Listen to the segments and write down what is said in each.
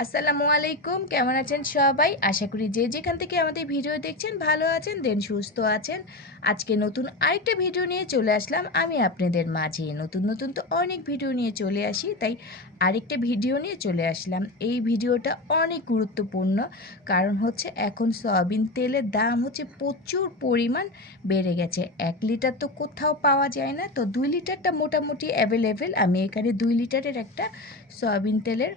আসসালামু আলাইকুম, কেমন আছেন সবাই? আশা করি যে যেখান থেকে আমাদের ভিডিও দেখছেন ভালো আছেন, সুস্থ আছেন। আজকে নতুন আরেকটা ভিডিও নিয়ে চলে আসলাম আমি আপনাদের মাঝে। নতুন নতুন তো অনেক ভিডিও নিয়ে চলে আসি, তাই আরেকটা ভিডিও নিয়ে চলে আসলাম। এই ভিডিওটা অনেক গুরুত্বপূর্ণ, কারণ হচ্ছে এখন সয়াবিন তেলের দাম হচ্ছে প্রচুর পরিমাণ বেড়ে গেছে। 1 লিটার তো কোথাও পাওয়া যায় না, তো 2 লিটারটা মোটামুটি অ্যাভেলেবেল। আমি এখানে 2 লিটারের একটা সয়াবিন তেলের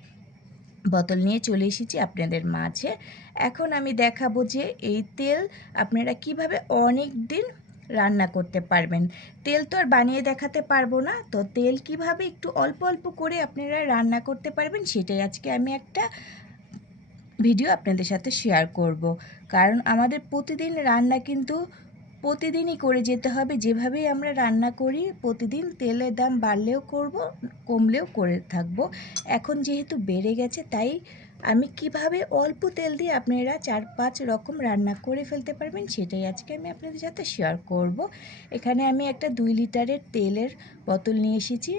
বোতল নিয়ে চলে এসেছি আপনাদের মাঝে। এখন আমি দেখাবো যে এই তেল আপনারা কিভাবে অনেক দিন রান্না করতে পারবেন। তেল তো আর বানিয়ে দেখাতে পারবো না, তো তেল কিভাবে একটু অল্প অল্প করে আপনারা রান্না করতে পারবেন সেটাই আজকে আমি একটা ভিডিও আপনাদের সাথে শেয়ার করব। কারণ আমাদের প্রতিদিন রান্না কিন্তু প্রতিদিনই করে যেতে হবে। যেভাবেই আমরা রান্না করি প্রতিদিন তেলের দাম বাড়লেও করব, কমলেও করে থাকব। এখন যেহেতু বেড়ে গেছে, তাই আমি কিভাবে অল্প তেল দিয়ে আপনারা 4-5 রকম রান্না করে ফেলতে পারবেন সেটাই আজকে আমি আপনাদের সাথে শেয়ার করব। এখানে আমি একটা 2 লিটারের তেলের বোতল নিয়ে এসেছি।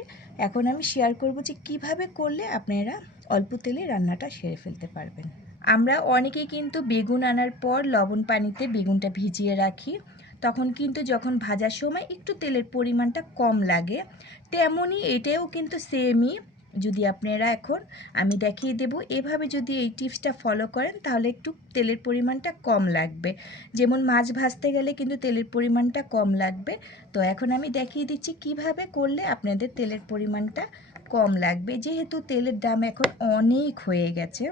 এখন আমি শেয়ার করব যে কিভাবে করলে আপনারা অল্প তেলে রান্নাটা সেরে ফেলতে পারবেন। আমরা অনেকেই কিন্তু বেগুন আনার পর লবণ পানিতে বেগুনটা ভিজিয়ে রাখি, তখন কিন্তু যখন ভাজার সময় একটু তেলের পরিমাণটা কম লাগে। তেমনই এটাও কিন্তু সেমই। যদি আপনারা এখন আমি দেখিয়ে দেব, এভাবে যদি এই টিপসটা ফলো করেন তাহলে একটু তেলের পরিমাণটা কম লাগবে। যেমন মাছ ভাজতে গেলে কিন্তু তেলের পরিমাণটা কম লাগবে। তো এখন আমি দেখিয়ে দিচ্ছি কিভাবে করলে আপনাদের তেলের পরিমাণটা কম লাগবে। যেহেতু তেলের দাম এখন অনেক হয়ে গেছে,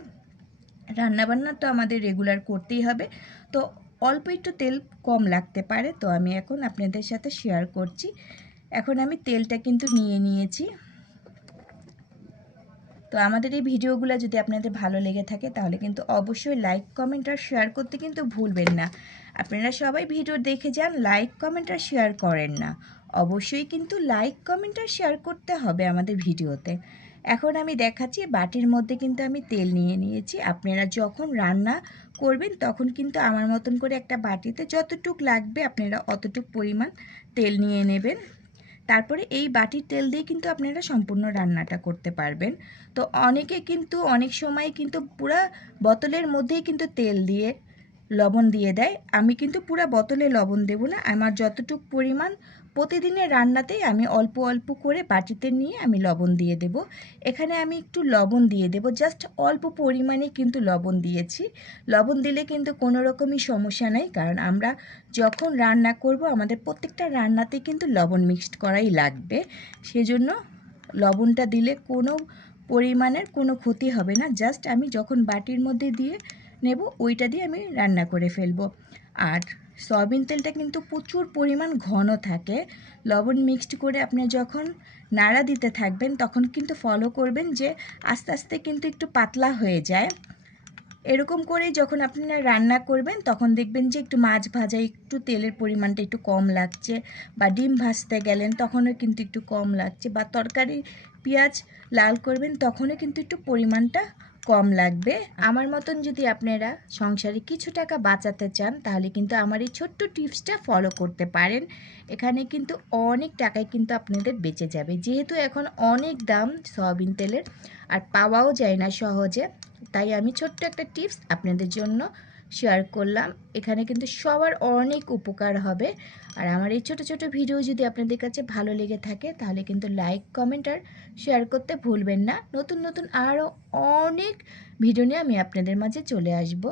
রান্নাবান্না তো আমাদের রেগুলার করতেই হবে, তো অল্প একটু তেল কম লাগতে পারে। তো আমি এখন আপনাদের সাথে শেয়ার করছি। এখন আমি তেলটা কিন্তু নিয়ে নিয়েছি। তো আমাদের এই ভিডিওগুলো যদি আপনাদের ভালো লেগে থাকে তাহলে কিন্তু অবশ্যই লাইক কমেন্ট আর শেয়ার করতে কিন্তু ভুলবেন না। আপনারা সবাই ভিডিও দেখে যান, লাইক কমেন্ট আর শেয়ার করেন না। অবশ্যই কিন্তু লাইক কমেন্ট আর শেয়ার করতে হবে আমাদের ভিডিওতে। এখন আমি দেখাচ্ছি, বাটির মধ্যে কিন্তু আমি তেল নিয়ে নিয়েছি। আপনারা যখন রান্না করবেন তখন কিন্তু আমার মতন করে একটা বাটিতে যতটুক লাগবে আপনারা অতটুক পরিমাণ তেল নিয়ে নেবেন। তারপরে এই বাটির তেল দিয়ে কিন্তু আপনারা সম্পূর্ণ রান্নাটা করতে পারবেন। তো অনেকে কিন্তু অনেক সময় কিন্তু পুরা বোতলের মধ্যেই কিন্তু তেল দিয়ে লবণ দিয়ে দেয়। আমি কিন্তু পুরা বোতলে লবণ দেব না। আমার যতটুক পরিমাণ প্রতিদিনের রান্নাতেই আমি অল্প অল্প করে বাটিতে নিয়ে আমি লবণ দিয়ে দেব। এখানে আমি একটু লবণ দিয়ে দেব, জাস্ট অল্প পরিমাণে কিন্তু লবণ দিয়েছি। লবণ দিলে কিন্তু কোনো রকমই সমস্যা নেই, কারণ আমরা যখন রান্না করব আমাদের প্রত্যেকটা রান্নাতে কিন্তু লবণ মিক্সড করাই লাগবে। সেজন্য লবণটা দিলে কোনো পরিমাণের কোনো ক্ষতি হবে না। জাস্ট আমি যখন বাটির মধ্যে দিয়ে নেব ওইটা দিয়ে আমি রান্না করে ফেলবো। আর সয়াবিন তেলটা কিন্তু প্রচুর পরিমাণ ঘন থাকে। লবণ মিক্সড করে আপনি যখন নাড়া দিতে থাকবেন তখন কিন্তু ফলো করবেন যে আস্তে আস্তে কিন্তু একটু পাতলা হয়ে যায়। এরকম করেই যখন আপনারা রান্না করবেন তখন দেখবেন যে একটু মাছ ভাজা একটু তেলের পরিমাণটা একটু কম লাগছে, বা ডিম ভাজতে গেলেন তখনও কিন্তু একটু কম লাগছে, বা তরকারি পেঁয়াজ লাল করবেন তখনও কিন্তু একটু পরিমাণটা কম লাগবে। আমার মতন যদি আপনারা সংসারে কিছু টাকা বাঁচাতে চান তাহলে কিন্তু আমার এই ছোট্ট টিপসটা ফলো করতে পারেন। এখানে কিন্তু অনেক টাকায় কিন্তু আপনাদের বেঁচে যাবে। যেহেতু এখন অনেক দাম সয়াবিন তেলের, আর পাওয়াও যায় না সহজে, তাই আমি ছোট্ট একটা টিপস আপনাদের জন্য শেয়ার করলাম। এখানে কিন্তু সবার অনেক উপকার হবে। আর আমার এই ছোট ছোট ভিডিও যদি আপনাদের কাছে ভালো লেগে থাকে তাহলে কিন্তু লাইক কমেন্ট আর শেয়ার করতে ভুলবেন না। নতুন নতুন আরও অনেক ভিডিও নিয়ে আমি আপনাদের মাঝে চলে আসব।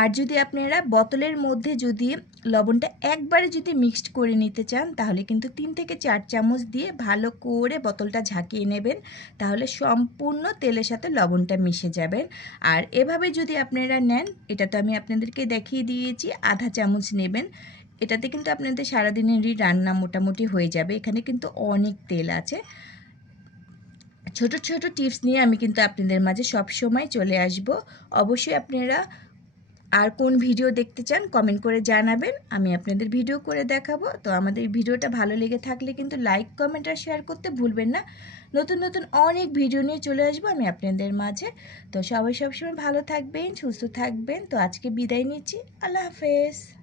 আর যদি আপনারা বোতলের মধ্যে যদি লবণটা একবারে যদি মিক্সড করে নিতে চান তাহলে কিন্তু 3 থেকে 4 চামচ দিয়ে ভালো করে বোতলটা ঝাঁকিয়ে নেবেন, তাহলে সম্পূর্ণ তেলের সাথে লবণটা মিশে যাবেন। আর এভাবে যদি আপনারা নেন, এটা তো আমি আপনাদেরকে দেখিয়ে দিয়েছি, আধা চামচ নেবেন। এটাতে কিন্তু আপনাদের সারাদিনেরই রান্না মোটামুটি হয়ে যাবে। এখানে কিন্তু অনেক তেল আছে। ছোট ছোট টিপস নিয়ে আমি কিন্তু আপনাদের মাঝে সব সময় চলে আসব। অবশ্যই আপনারা আর কোন ভিডিও দেখতে চান কমেন্ট করে জানাবেন, আমি আপনাদের ভিডিও করে দেখাবো। তো আমাদের ভিডিওটা ভালো লেগে থাকলে কিন্তু লাইক কমেন্ট আর শেয়ার করতে ভুলবেন না। নতুন নতুন অনেক ভিডিও নিয়ে চলে আসবো আমি আপনাদের মাঝে। তো সবাই সবসময় ভালো থাকবেন, সুস্থ থাকবেন। তো আজকে বিদায় নিচ্ছি, আল্লাহ হাফেজ।